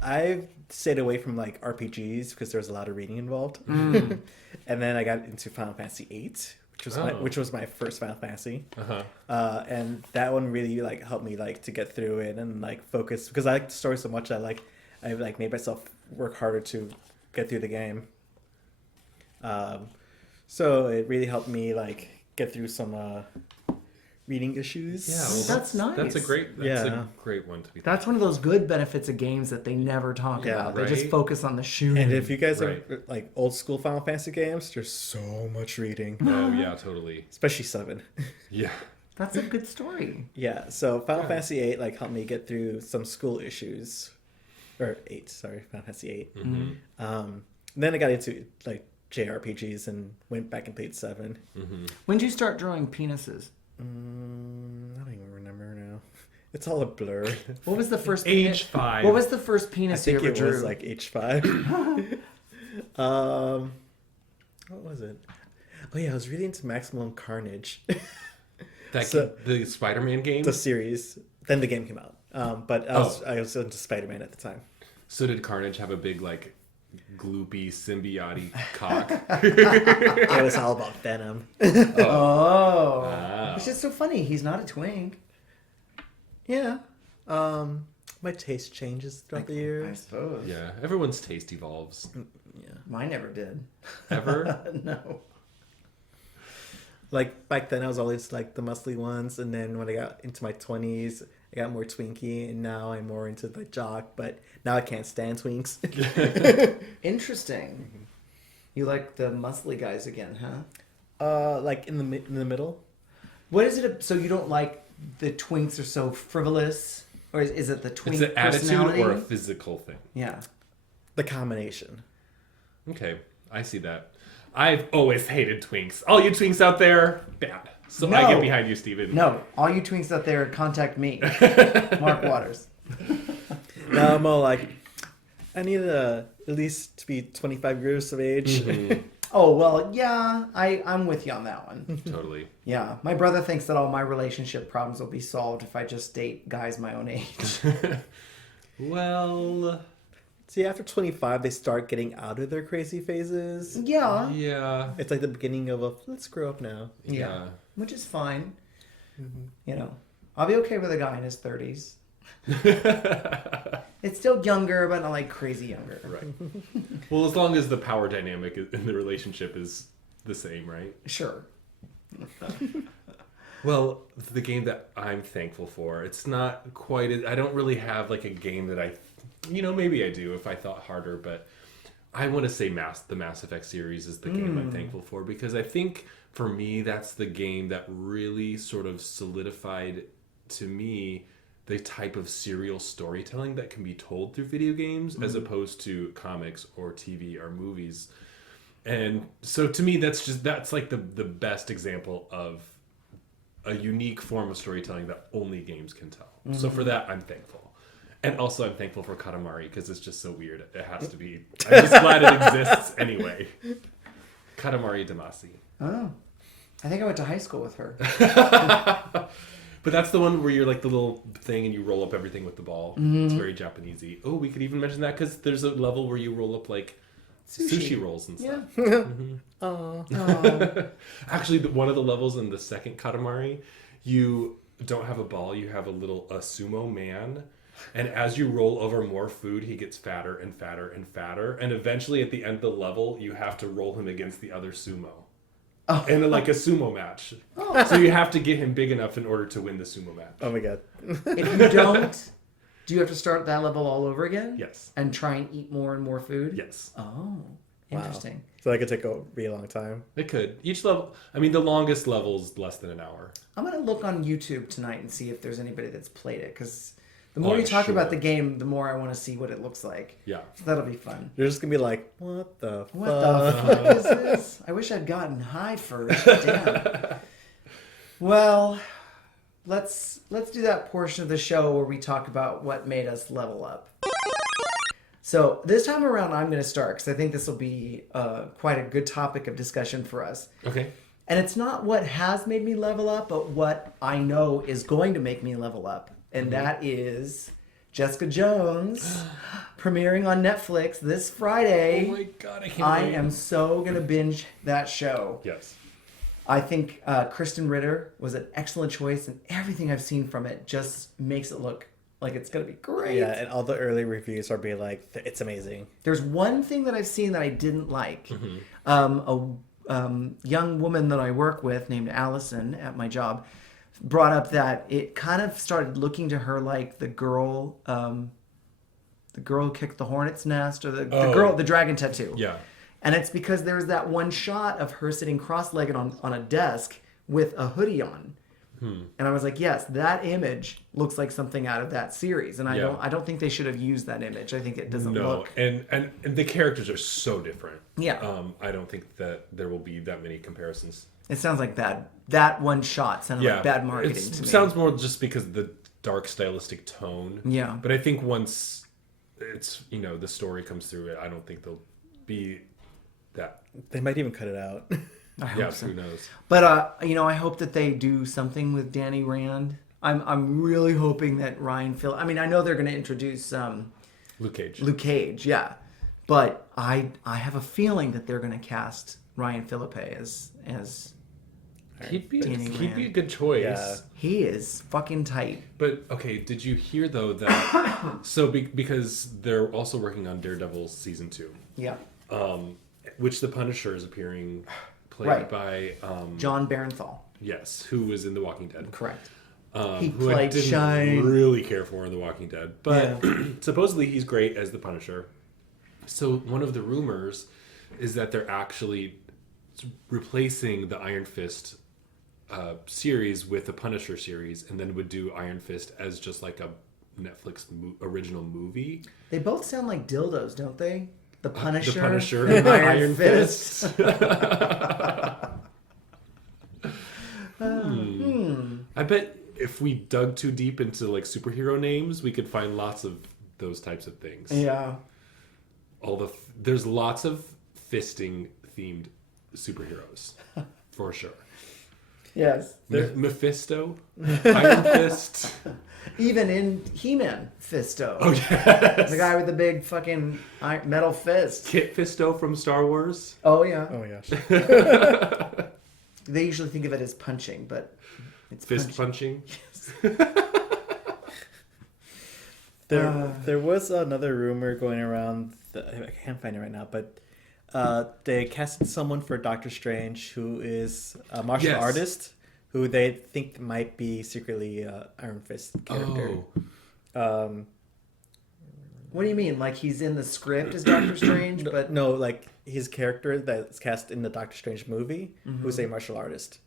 I stayed away from like RPGs because there was a lot of reading involved. And then I got into Final Fantasy VIII, which was my first Final Fantasy. And that one really like helped me like to get through it and like focus because I like the story so much that I made myself work harder to get through the game. So it really helped me like get through some reading issues. Yeah, well, That's nice. That's a great Yeah. one to be. That's one of those good benefits of games that they never talk Yeah, about. They just right? focus on the shooting. And if you guys Right. are like old school Final Fantasy games, there's so much reading, Oh yeah, totally. especially 7. Yeah. That's a good story. Yeah, so Final Fantasy 8 like helped me get through some school issues, or 8, sorry, Final Fantasy 8. Then I got into like JRPGs and went back and played 7. When did you start drawing penises? I don't even remember now. It's all a blur. What was the first Age 5. What was the first I penis you think ever it drew? was like H5. What was it? Oh yeah, I was really into Maximum Carnage, The Spider-Man game. the series. Then the game came out. But I was into Spider-Man at the time. So did Carnage have a big like gloopy symbiotic cock? It was all about Venom. Oh. Wow. It's just so funny. He's not a twink. Yeah. My taste changes throughout the I years. suppose. Yeah, everyone's taste evolves. Yeah. Mine never did. Ever? No. Like back then, I was always like the muscly ones, and then when I got into my 20s, I got more twinky, and now I'm more into the jock. But now I can't stand twinks. Interesting. You like the muscly guys again, huh? Like in the middle. What is it? So you don't like the twinks are so frivolous, or is it the twink It's an attitude personality? or a physical thing. Yeah. The combination. Okay, I see that. I've always hated twinks. All you twinks out there, bad. So I No. get behind you, Steven. No, all you twinks out there, contact me, Mark Waters. Now I'm all like, I need at least to be 25 years of age. Oh well, yeah, I'm with you on that one. Totally. Yeah, my brother thinks that all my relationship problems will be solved if I just date guys my own age. Well, See, after 25, they start getting out of their crazy phases. Yeah, yeah. It's like the beginning of a let's grow up now. Yeah. which is fine. You know, I'll be okay with a guy in his 30s. It's still younger, but not like crazy younger. Right. Well, as long as the power dynamic in the relationship is the same, right? Sure. Well, the game that I'm thankful for, it's not quite. I don't really have like a game that maybe I do if I thought harder, but I want to say the Mass Effect series is the game I'm thankful for, because I think for me that's the game that really sort of solidified to me the type of serial storytelling that can be told through video games as opposed to comics or TV or movies. And so to me that's like the best example of a unique form of storytelling that only games can tell. So for that I'm thankful. And also I'm thankful for Katamari because it's just so weird. It has to be. I'm just glad it exists anyway. Katamari Damacy. Oh. I think I went to high school with her. But that's the one where you're like the little thing and you roll up everything with the ball. It's very Japanesey. Oh, we could even mention that because there's a level where you roll up like sushi rolls and stuff. Yeah. Oh. Actually, one of the levels in the second Katamari, you don't have a ball. You have a sumo man. And as you roll over more food, he gets fatter and fatter and fatter. And eventually at the end of the level, you have to roll him against the other sumo. Oh. In like a sumo match. Oh. So you have to get him big enough in order to win the sumo match. Oh my god. If you don't, do you have to start that level all over again? Yes. And try and eat more and more food? Yes. Oh, interesting. Wow. So that could take be a long time. It could. Each level, the longest level is less than an hour. I'm going to look on YouTube tonight and see if there's anybody that's played it, because the more you talk about the game, the more I want to see what it looks like. Yeah. So that'll be fun. You're just going to be like, what the fuck is this? I wish I'd gotten high first. Damn. Well, let's do that portion of the show where we talk about what made us level up. So this time around, I'm going to start because I think this will be quite a good topic of discussion for us. Okay. And it's not what has made me level up, but what I know is going to make me level up. And that is Jessica Jones premiering on Netflix this Friday. Oh my god, I can't wait. am so going to binge that show. Yes. I think Kristen Ritter was an excellent choice, and everything I've seen from it just makes it look like it's going to be great. Yeah, and all the early reviews are being like, it's amazing. There's one thing that I've seen that I didn't like. A young woman that I work with named Allison at my job brought up that it kind of started looking to her like the girl who kicked the hornet's nest, or the dragon tattoo. Yeah. And it's because there's that one shot of her sitting cross-legged on a desk with a hoodie on. And I was like, yes, that image looks like something out of that series. And I don't think they should have used that image. I think it doesn't look. And the characters are so different. Yeah. I don't think that there will be that many comparisons. It sounds like that one shot sounded like bad marketing to me. It sounds more just because of the dark stylistic tone. Yeah. But I think once it's, the story comes through it, I don't think they'll be that. They might even cut it out. I hope so. Who knows? But I hope that they do something with Danny Rand. I'm really hoping that Ryan I know they're going to introduce Luke Cage. Luke Cage, yeah. But I have a feeling that they're going to cast Ryan Philippe as He'd be Rand. a good choice. Yeah. He is fucking tight. But okay, did you hear though that because they're also working on Daredevil season 2. Yeah. Which the Punisher is played by John Barenthal. Yes, who was in The Walking Dead. Correct. He who I didn't Shine. really care for in The Walking Dead, but supposedly he's great as the Punisher. So one of the rumors is that they're actually replacing the Iron Fist series with the Punisher series, and then would do Iron Fist as just like a Netflix original movie. They both sound like dildos, don't they? The Punisher, and Iron Fist. I bet if we dug too deep into like superhero names, we could find lots of those types of things. Yeah. There's lots of fisting themed superheroes for sure. Yes. Mephisto, Iron Fist. Even in He-Man, Fisto. Oh yes. The guy with the big fucking metal fist. Kit Fisto from Star Wars. Oh yeah. Oh my gosh. They usually think of it as punching, but it's fist punching. Yes. There was another rumor going around. I can't find it right now, but they casted someone for Doctor Strange who is a martial artist who they think might be secretly Iron Fist character. Oh, What do you mean? Like he's in the script as Doctor Strange, but No, like his character that's cast in the Doctor Strange movie, who's a martial artist,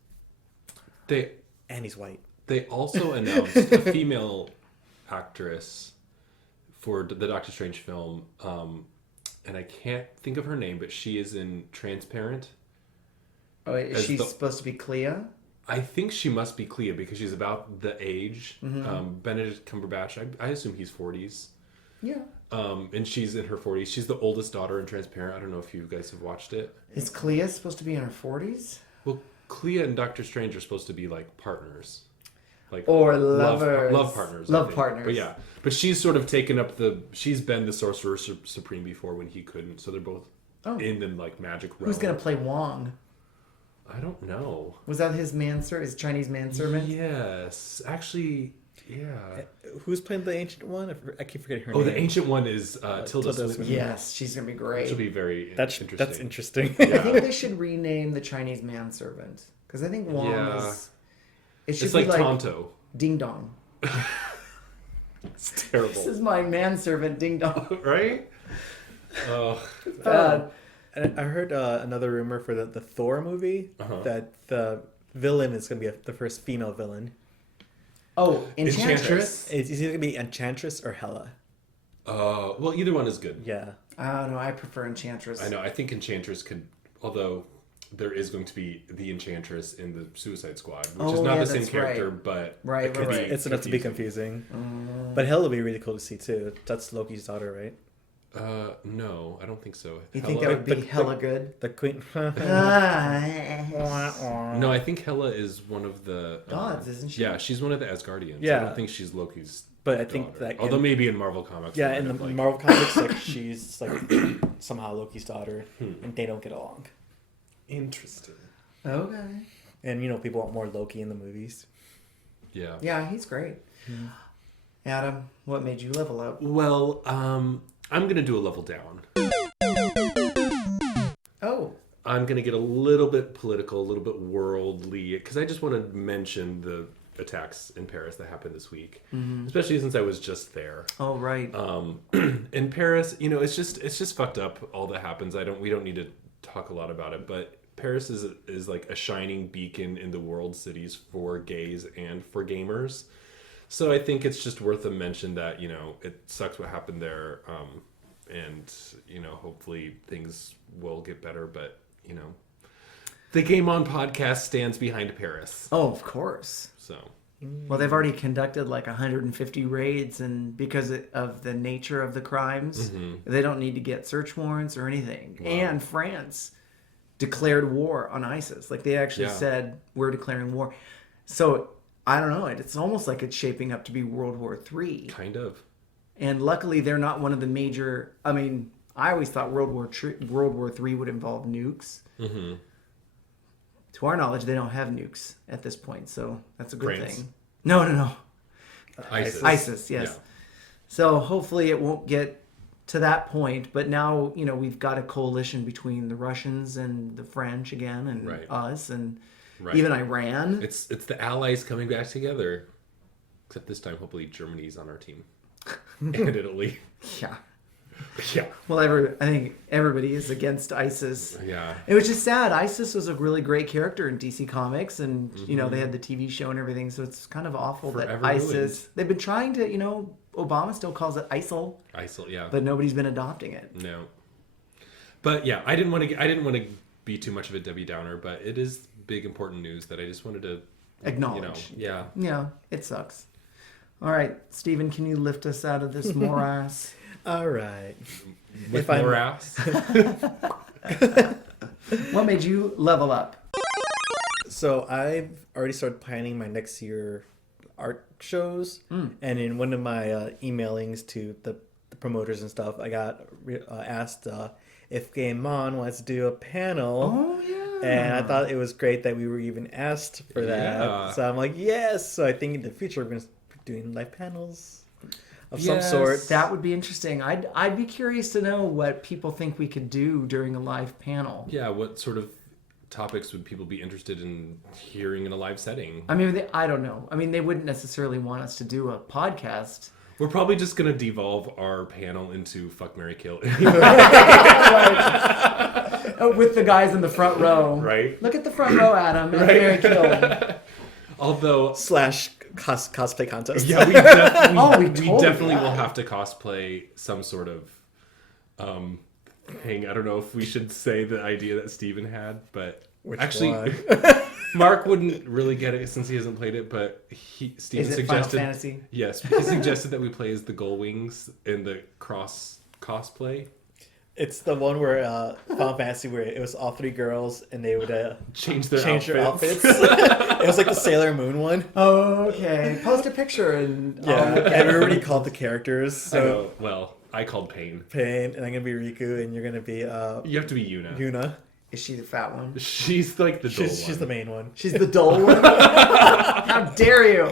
they and he's white. they also announced a female actress for the Doctor Strange film, and I can't think of her name, but she is in Transparent. oh, is as she the- supposed to be Clea? I think she must be Clea because she's about the age. Benedict Cumberbatch, I assume he's 40s. Yeah. And she's in her 40s. She's the oldest daughter in Transparent. I don't know if you guys have watched it. Is Clea supposed to be in her 40s? Well, Clea and Doctor Strange are supposed to be like partners. Like Or lovers. Love partners. I Love think. partners. But yeah. But she's sort of taken up she's been the Sorcerer Supreme before when he couldn't. So they're both in the like magic realm. Who's going to play Wong? I don't know. Was that his his Chinese manservant? Yes. Actually, yeah. Who's playing the ancient one? I keep forgetting her Oh, name. the ancient one is Tilda Tilda Swinton. Yes, she's going to be great. Which will be very That's interesting. interesting. I think they should rename the Chinese manservant. Because I think Wong Yeah. is... It should It's be like like Tonto. Ding Dong. It's This terrible. is my manservant, Ding Dong. Right? Oh. Bad. And I heard another rumor for the Thor movie that the villain is going to be the first female villain. Oh, Enchantress? Enchantress? It's either going to be Enchantress or Hela. Well, either one is good. Yeah. I don't know. I prefer Enchantress. I know. I think Enchantress could, although there is going to be the Enchantress in the Suicide Squad, which is Oh, not yeah, the same that's character, right. but Right, it could right. be It's enough to be confusing. But Hela will be really cool to see too. That's Loki's daughter, right? No, I don't think so. You think Hela- that would be hella good? The queen. Ah. No, I think Hela is one of the Gods, isn't she? Yeah, she's one of the Asgardians. I Yeah. don't think she's Loki's. But I think daughter. that although maybe in Marvel comics, yeah, they in might the have, like, Marvel comics, like she's like somehow Loki's daughter, and they don't get along. interesting. Okay. And you know, people want more Loki in the movies. Yeah. Yeah, he's great. Adam, what made you level up? Well, I'm gonna do a level down. Oh. I'm gonna get a little bit political, a little bit worldly, because I just want to mention the attacks in Paris that happened this week, especially since I was just there. Oh, right. In Paris, you know, it's just fucked up. All that happens. We don't need to talk a lot about it, but Paris is like a shining beacon in the world cities for gays and for gamers. So I think it's just worth a mention that, you know, it sucks what happened there, and you know, hopefully things will get better. But you know, the Game On podcast stands behind Paris. Oh, of course. So Well, they've already conducted like 150 raids, and because of the nature of the crimes, they don't need to get search warrants or anything. Wow. And France declared war on ISIS. Like they actually Yeah. said, we're declaring war. So I don't know. It's almost like it's shaping up to be World War III. kind of. And luckily, they're not one of the major. I mean, I always thought World War III would involve nukes. Mm-hmm. To our knowledge, they don't have nukes at this point, so that's a good France. thing. No. ISIS, yes. Yeah. So hopefully it won't get to that point. But now, you know, we've got a coalition between the Russians and the French again, and Right. us, and Right. even Iran. It's the Allies coming back together. Except this time, hopefully, Germany's on our team. And Italy. Yeah. Yeah. Well, I think everybody is against ISIS. Yeah. It was just sad. ISIS was a really great character in DC Comics, and you know they had the TV show and everything. So it's kind of awful Forever that ISIS. ruined. They've been trying to, you know, Obama still calls it ISIL, ISIL, yeah. but nobody's been adopting it. No. But yeah, I didn't want to be too much of a Debbie Downer, but it is big important news that I just wanted to Acknowledge. You know, yeah. Yeah, it sucks. All right, Steven, can you lift us out of this morass? All right. With If I'm- more ass. What made you level up? So I've already started planning my next year art shows, and in one of my emailings to the promoters and stuff, I got asked if Game On wants to do a panel. Oh yeah. And I thought it was great that we were even asked for that. Yeah. So I'm like, yes. So I think in the future we're going to be doing live panels of some Yes. sort. That would be interesting. I'd be curious to know what people think we could do during a live panel. Yeah, what sort of topics would people be interested in hearing in a live setting? I mean, I don't know. I mean, they wouldn't necessarily want us to do a podcast. We're probably just going to devolve our panel into Fuck, Marry, Kill. With the guys in the front row. Right. Look at the front row, Adam. And Mary Kill. Although... / cosplay contest. Yeah, we definitely will have to cosplay some sort of thing. I don't know if we should say the idea that Steven had, but Which actually, one? Mark wouldn't really get it since he hasn't played it. But Steven Is it Final suggested, Fantasy? yes, he suggested that we play as the Gullwings in the cosplay. It's the one where Final Fantasy where it was all 3 girls and they would Change their outfits. It was like the Sailor Moon one. Oh, okay. Post a picture and Yeah, and we already called the characters. So I called Pain. Pain, and I'm gonna be Riku, and you're gonna be You have to be Yuna. Yuna. Is she the fat one? She's like the dull one. She's the main one. She's the dull one? How dare you?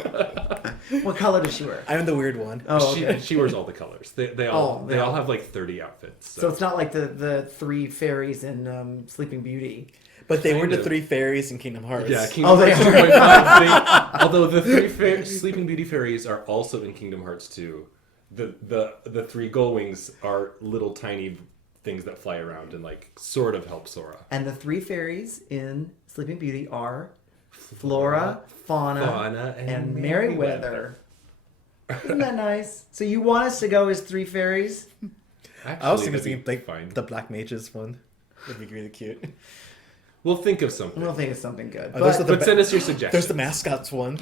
What color does she wear? I'm the weird one. Oh, okay. She wears all the colors. They all have like 30 outfits. So it's not like the 3 fairies in Sleeping Beauty. But they were Kind the of. 3 fairies in Kingdom Hearts. Yeah, Kingdom they Hearts are. 2.5. Although the 3 Sleeping Beauty fairies are also in Kingdom Hearts 2. The 3 Gullwings are little tiny things that fly around and like sort of help Sora. And the 3 fairies in Sleeping Beauty are Flora, Fauna, and Merryweather. Isn't that nice? So you want us to go as 3 fairies? Actually, I was that'd thinking be like fine. the Black Mages one. Would be really cute. We'll think of something. We'll think of something good. Oh, there's But But send us your suggestions. There's the mascots one.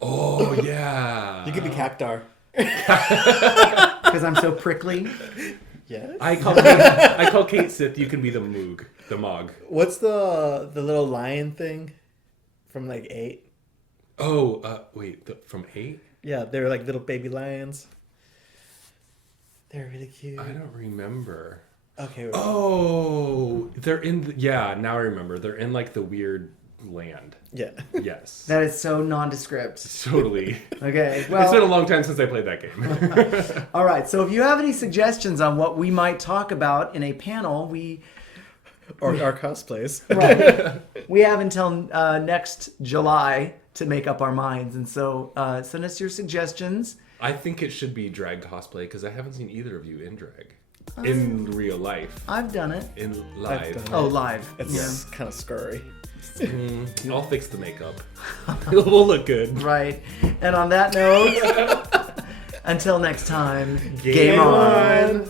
Oh yeah. You could be Cactar. because I'm so prickly. Yes. I call Kate Sith. You can be the Moog, the Mog. What's the little lion thing from like 8? Oh, wait, from 8? Yeah, they were like little baby lions. They're really cute. I don't remember. Okay. Wait. Oh, they're in. Now I remember. They're in like the weird land. Yeah. Yes. That is so nondescript. Totally. Okay, It's been well, a long time since I played that game. all right. So if you have any suggestions on what we might talk about in a panel, Or our cosplays. we have until next July to make up our minds. And so send us your suggestions. I think it should be drag cosplay because I haven't seen either of you in drag. In real life. I've done it. In I've live. done Oh, live. It's kind of scurry. I'll fix the makeup. We'll look good. Right. And on that note, until next time, Game game on. on.